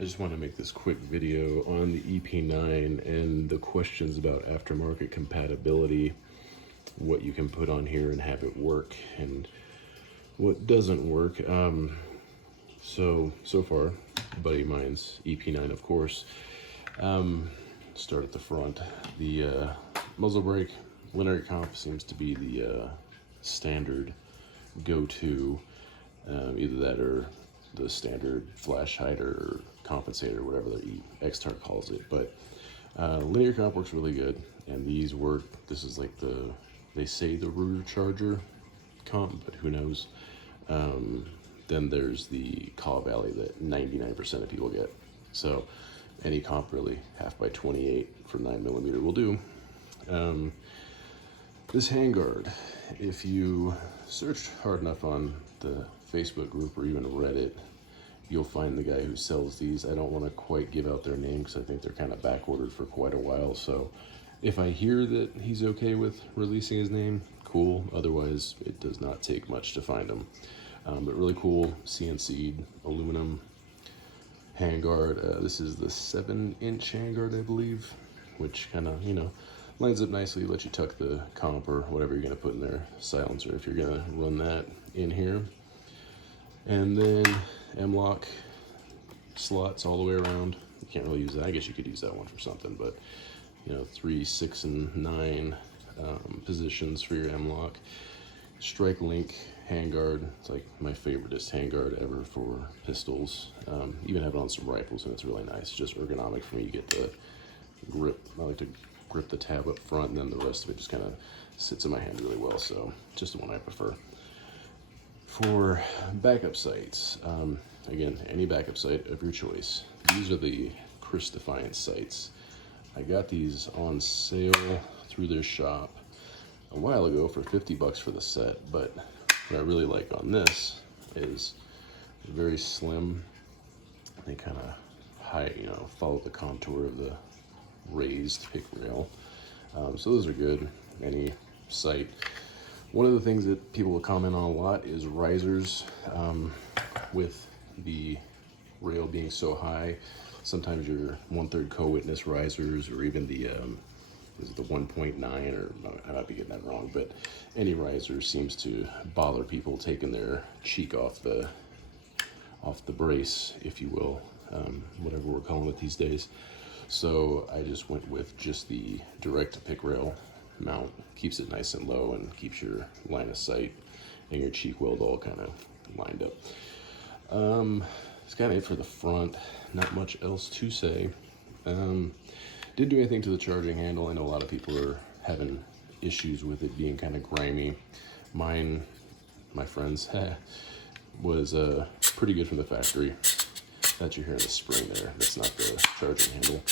I just want to make this quick video on the EP9 and the questions about aftermarket compatibility, what you can put on here and have it work, and what doesn't work. So far, a buddy of mine's EP9, of course. Start at the front. The muzzle brake linear comp seems to be the standard go-to, either that or the standard flash hider or compensator, whatever the Extar calls it. But linear comp works really good, and these work. This is like they say the Rooter Charger comp, but who knows. Then there's the Call Valley that 99% of people get. So any comp really, 1/2x28 for 9mm will do. This Handguard, if you search hard enough on the Facebook group or even Reddit, you'll find the guy who sells these. I don't want to quite give out their name because I think they're kind of back ordered for quite a while. So if I hear that he's okay with releasing his name, cool. Otherwise, it does not take much to find him. But really cool CNC'd aluminum handguard. This is the 7-inch handguard, I believe, which kind of, lines up nicely, let you tuck the comp or whatever you're going to put in there, silencer, if you're going to run that in here. And then M-lock slots all the way around. You can't really use that. I guess you could use that one for something, but 3, 6, and 9 positions for your M-lock. Strike link handguard. It's like my favoriteest handguard ever for pistols. Even have it on some rifles, and it's really nice. Just ergonomic for me. You get the grip. I like to grip the tab up front, and then the rest of it just kind of sits in my hand really well. So just the one I prefer. For backup sights, again, any backup sight of your choice. These are the Kriss Defiance sights. I got these on sale through their shop a while ago for $50 for the set, but what I really like on this is very slim. They kind of follow the contour of the raised pick rail. So those are good, any sight. One of the things that people will comment on a lot is risers. With the rail being so high, sometimes your 1/3 co-witness risers, or even the is it the 1.9, or I might be getting that wrong, but any riser seems to bother people taking their cheek off the brace, if you will, whatever we're calling it these days. So I just went with just the direct pick rail mount. Keeps it nice and low and keeps your line of sight and your cheek weld all kind of lined up. It's kind of it for the front. Not much else to say. Didn't do anything to the charging handle. I know a lot of people are having issues with it being kind of grimy. Mine, my friend's, was pretty good from the factory. That you're hearing the spring there. That's not the charging handle.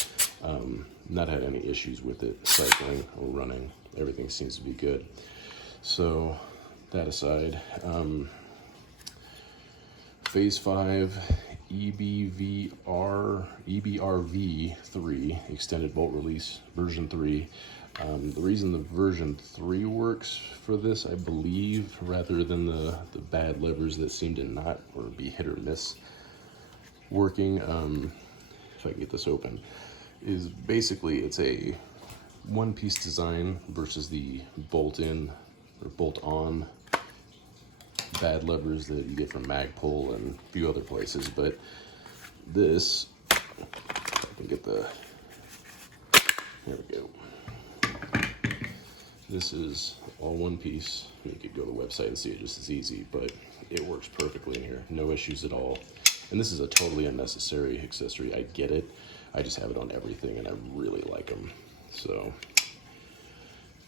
Not had any issues with it cycling or running. Everything seems to be good. So that aside, Phase 5 EBRV3 extended bolt release version 3. The reason the version 3 works for this, I believe, rather than the bad levers that seem to not or be hit or miss working, if I can get this open, is basically it's a one-piece design versus the bolt-in or bolt-on bad levers that you get from Magpul and a few other places. But this, if I can get the, there we go. This is all one piece. You could go to the website and see it just as easy, but it works perfectly in here. No issues at all. And this is a totally unnecessary accessory. I get it. I just have it on everything, and I really like them. So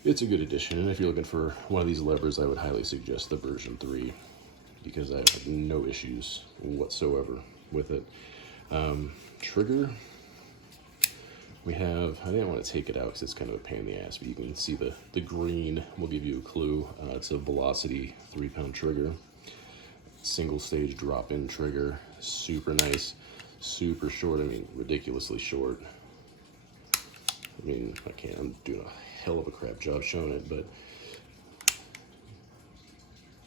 it's a good addition. And if you're looking for one of these levers, I would highly suggest the version 3 because I have no issues whatsoever with it. Trigger, we have, I didn't want to take it out because it's kind of a pain in the ass, but you can see the green will give you a clue. It's a Velocity 3-pound trigger. Single stage drop-in trigger, super nice, super short. I mean, ridiculously short. I mean, I'm doing a hell of a crap job showing it, but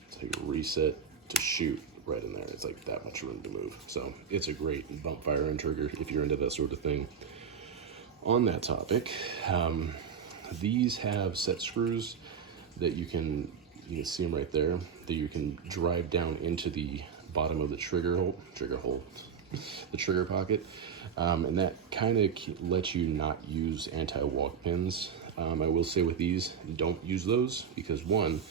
it's like a reset to shoot. right in there. It's like that much room to move. So it's a great bump fire and trigger if you're into that sort of thing. On that topic, these have set screws that you can see them right there, that you can drive down into the bottom of the trigger hole, the trigger pocket, and that kind of lets you not use anti-walk pins. I will say with these, don't use those because one,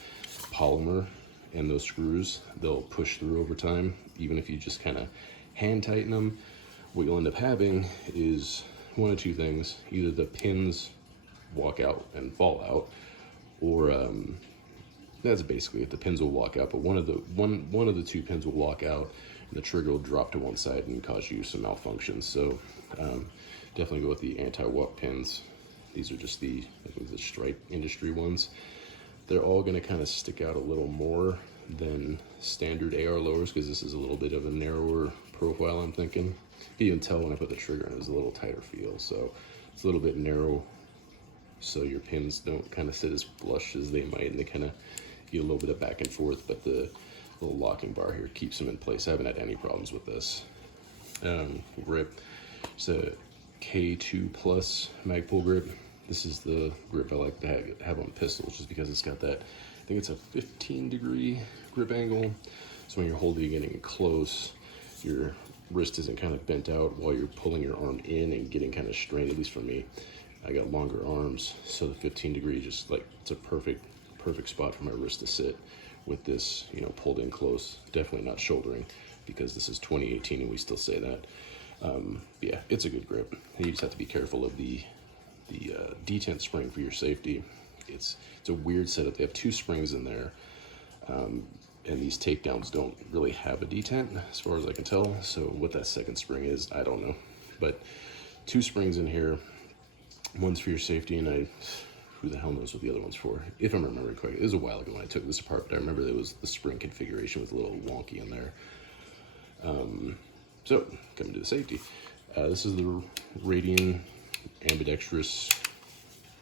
polymer and those screws, they'll push through over time. Even if you just kind of hand tighten them, what you'll end up having is one of two things: either the pins walk out and fall out, or that's basically it. The pins will walk out, but one of the two pins will walk out, and the trigger will drop to one side and cause you some malfunctions. So definitely go with the anti-walk pins. These are just I think the Stripe Industry ones. They're all going to kind of stick out a little more than standard AR lowers because this is a little bit of a narrower profile, I'm thinking. You can tell when I put the trigger in, it's a little tighter feel. So it's a little bit narrow, so your pins don't kind of sit as flush as they might, and they kind of get a little bit of back and forth, but the little locking bar here keeps them in place. I haven't had any problems with this. Grip, it's a K2 Plus Magpul grip. This is the grip I like to have on pistols just because it's got that, I think it's a 15-degree grip angle. So when you're holding it in close, your wrist isn't kind of bent out while you're pulling your arm in and getting kind of strained. At least for me, I got longer arms, so the 15-degree just like, it's a perfect spot for my wrist to sit with this, pulled in close. Definitely not shouldering because this is 2018 and we still say that. Yeah, it's a good grip. You just have to be careful of the detent spring for your safety. It's a weird setup. They have two springs in there, and these takedowns don't really have a detent as far as I can tell. So what that second spring is, I don't know. But two springs in here. One's for your safety, and who the hell knows what the other one's for. If I'm remembering correctly, it was a while ago when I took this apart, but I remember there was the spring configuration was a little wonky in there. So coming to the safety, this is the Radian ambidextrous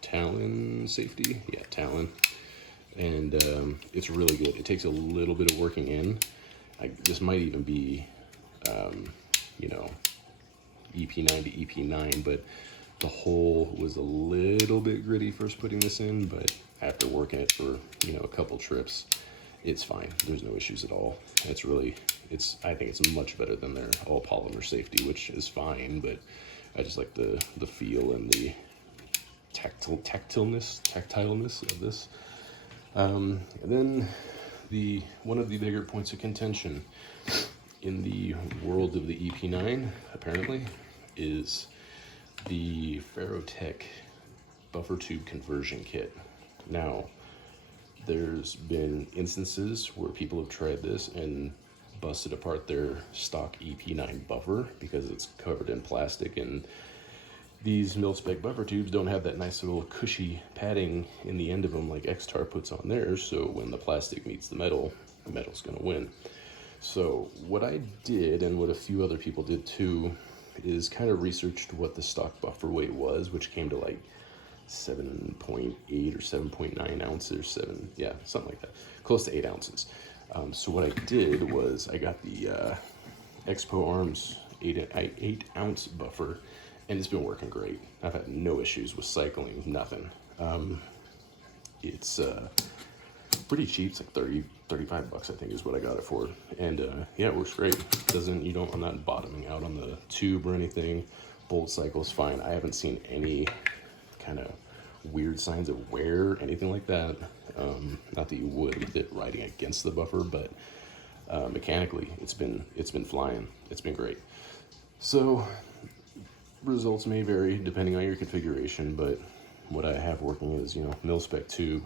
Talon safety. Yeah, Talon. And it's really good. It takes a little bit of working in. This might even be, EP9 to EP9, but the hole was a little bit gritty first putting this in, but after working it for, a couple trips, it's fine. There's no issues at all. I think it's much better than their all polymer safety, which is fine, but I just like the feel and the tactileness of this. And then one of the bigger points of contention in the world of the EP9, apparently, is the FarrowTech buffer tube conversion kit. Now, there's been instances where people have tried this and busted apart their stock EP9 buffer because it's covered in plastic, and these milspec buffer tubes don't have that nice little cushy padding in the end of them like Extar puts on theirs, so when the plastic meets the metal's gonna win. So what I did, and what a few other people did too, is kind of researched what the stock buffer weight was, which came to like 7.8 or 7.9 ounces, something like that, close to 8 ounces. So what I did was I got the Expo Arms 8-ounce buffer, and it's been working great. I've had no issues with cycling, nothing. It's pretty cheap. It's like $35, I think, is what I got it for. And yeah, it works great. I'm not bottoming out on the tube or anything. Bolt cycle's fine. I haven't seen any kind of weird signs of wear, anything like that. Not that you would with it riding against the buffer, but mechanically, it's been flying. It's been great. So results may vary depending on your configuration, but what I have working is, milspec tube,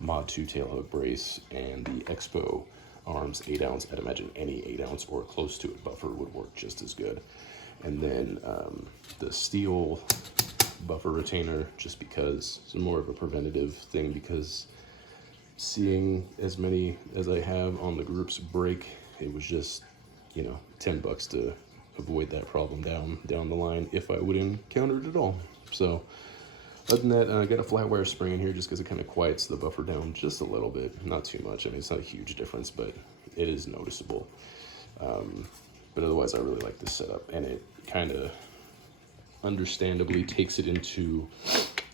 Mod 2 tailhook brace, and the Expo Arms 8-ounce. I'd imagine any 8-ounce or close to it buffer would work just as good. And then the steel buffer retainer, just because it's more of a preventative thing, because seeing as many as I have on the groups break, it was just, $10 to avoid that problem down the line if I would encounter it at all. So other than that, I got a flatwire spring in here just because it kind of quiets the buffer down just a little bit, not too much. I mean, it's not a huge difference, but it is noticeable. But otherwise, I really like this setup, and it kind of understandably takes it into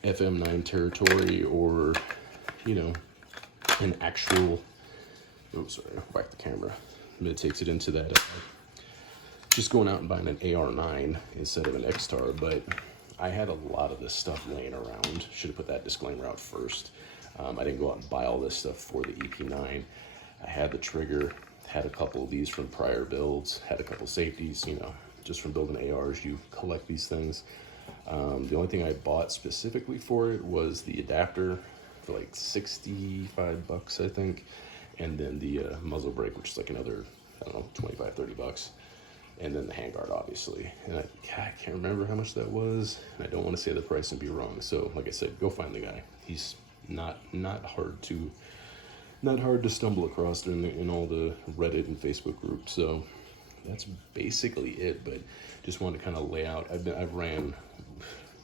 FM9 territory, or, you know, an actual, oh, sorry, whack the camera. It takes it into that, just going out and buying an AR9 instead of an Extar. But I had a lot of this stuff laying around. Should have put that disclaimer out first. I didn't go out and buy all this stuff for the EP9. I had the trigger, had a couple of these from prior builds, had a couple safeties, you know, just from building ARs, you collect these things. The only thing I bought specifically for it was the adapter for like 65 bucks, I think. And then the muzzle brake, which is like another, I don't know, 25, 30 bucks. And then the handguard, obviously. And I can't remember how much that was. And I don't want to say the price and be wrong. So like I said, go find the guy. He's not hard to stumble across in all the Reddit and Facebook groups. So that's basically it. But just wanted to kind of lay out. I've ran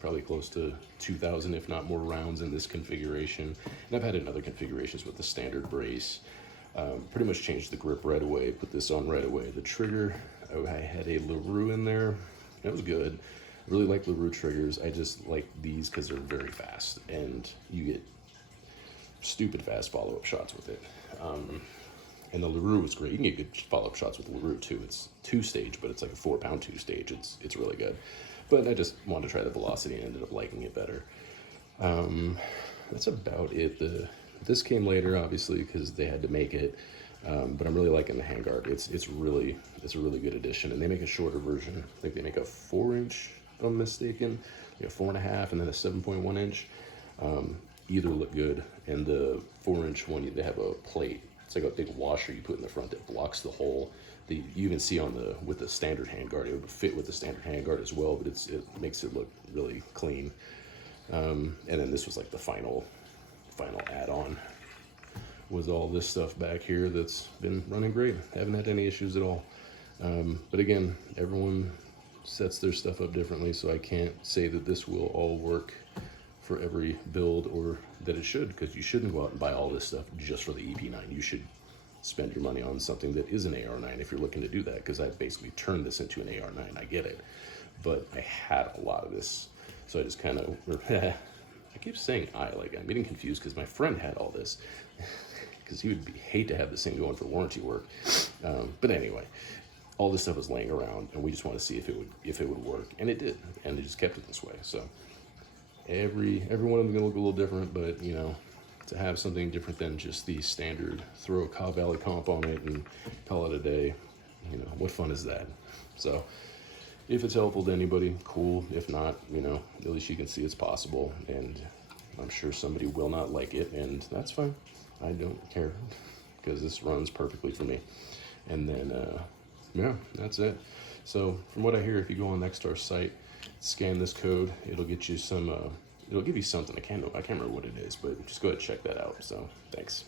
probably close to 2,000, if not more, rounds in this configuration. And I've had in other configurations with the standard brace. Pretty much changed the grip right away. Put this on right away. The trigger, I had a LaRue in there. That was good. I really like LaRue triggers. I just like these because they're very fast, and you get stupid fast follow-up shots with it. And the LaRue was great. You can get good follow-up shots with the LaRue too. It's 2-stage, but it's like a 4-pound 2-stage. It's really good. But I just wanted to try the velocity and ended up liking it better. That's about it. This came later, obviously, because they had to make it. But I'm really liking the handguard. It's a really good addition. And they make a shorter version. I think they make a 4-inch, if I'm mistaken, like a 4.5, and then a 7.1 inch. Either look good. And the 4-inch one, they have a plate. It's like a big washer you put in the front that blocks the hole. You even see with the standard handguard, it would fit with the standard handguard as well, but it makes it look really clean. And then this was like the final add-on with all this stuff back here that's been running great. Haven't had any issues at all. But again, everyone sets their stuff up differently, so I can't say that this will all work for every build, or that it should, because you shouldn't go out and buy all this stuff just for the EP9. You should spend your money on something that is an AR9 if you're looking to do that, because I basically turned this into an AR9. I get it, but I had a lot of this, so I just kind of I keep saying like I'm getting confused because my friend had all this because he would hate to have this thing going for warranty work. But anyway, all this stuff was laying around, and we just want to see if it would work, and it did, and they just kept it this way. So every one of them gonna look a little different, but you know, to have something different than just the standard throw a Cobb Valley comp on it and call it a day, you know, what fun is that? So if it's helpful to anybody, cool. If not, you know, at least you can see it's possible, and I'm sure somebody will not like it, and that's fine. I don't care, because this runs perfectly for me. And then yeah, that's it. So from what I hear, if you go on Extar's site, scan this code, it'll get you some it'll give you something. I can't remember what it is, but just go ahead and check that out. So thanks.